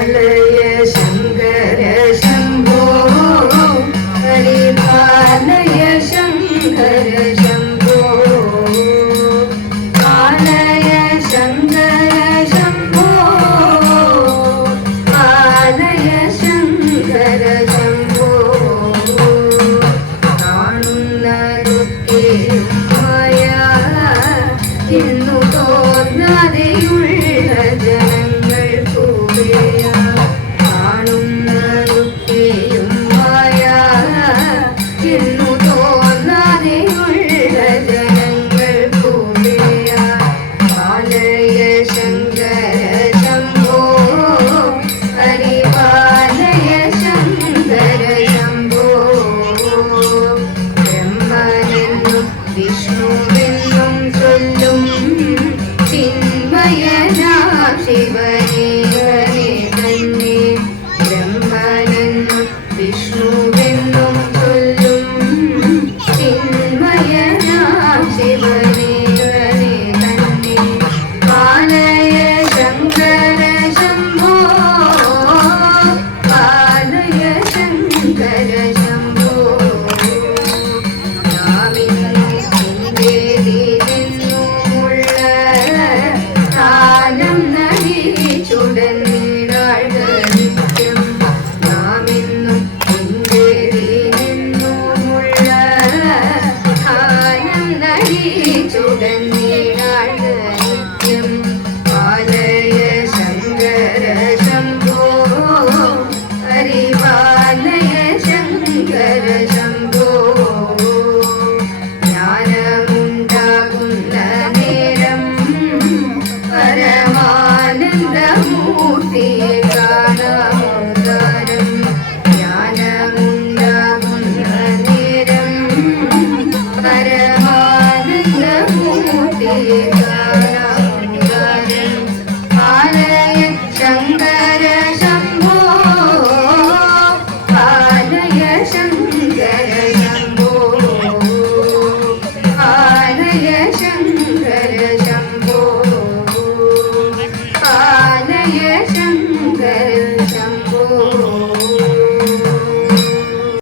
சங்கய சங்கர. വിഷ്ണുവെന്നും ചൊല്ലും. ചിന്മയനാ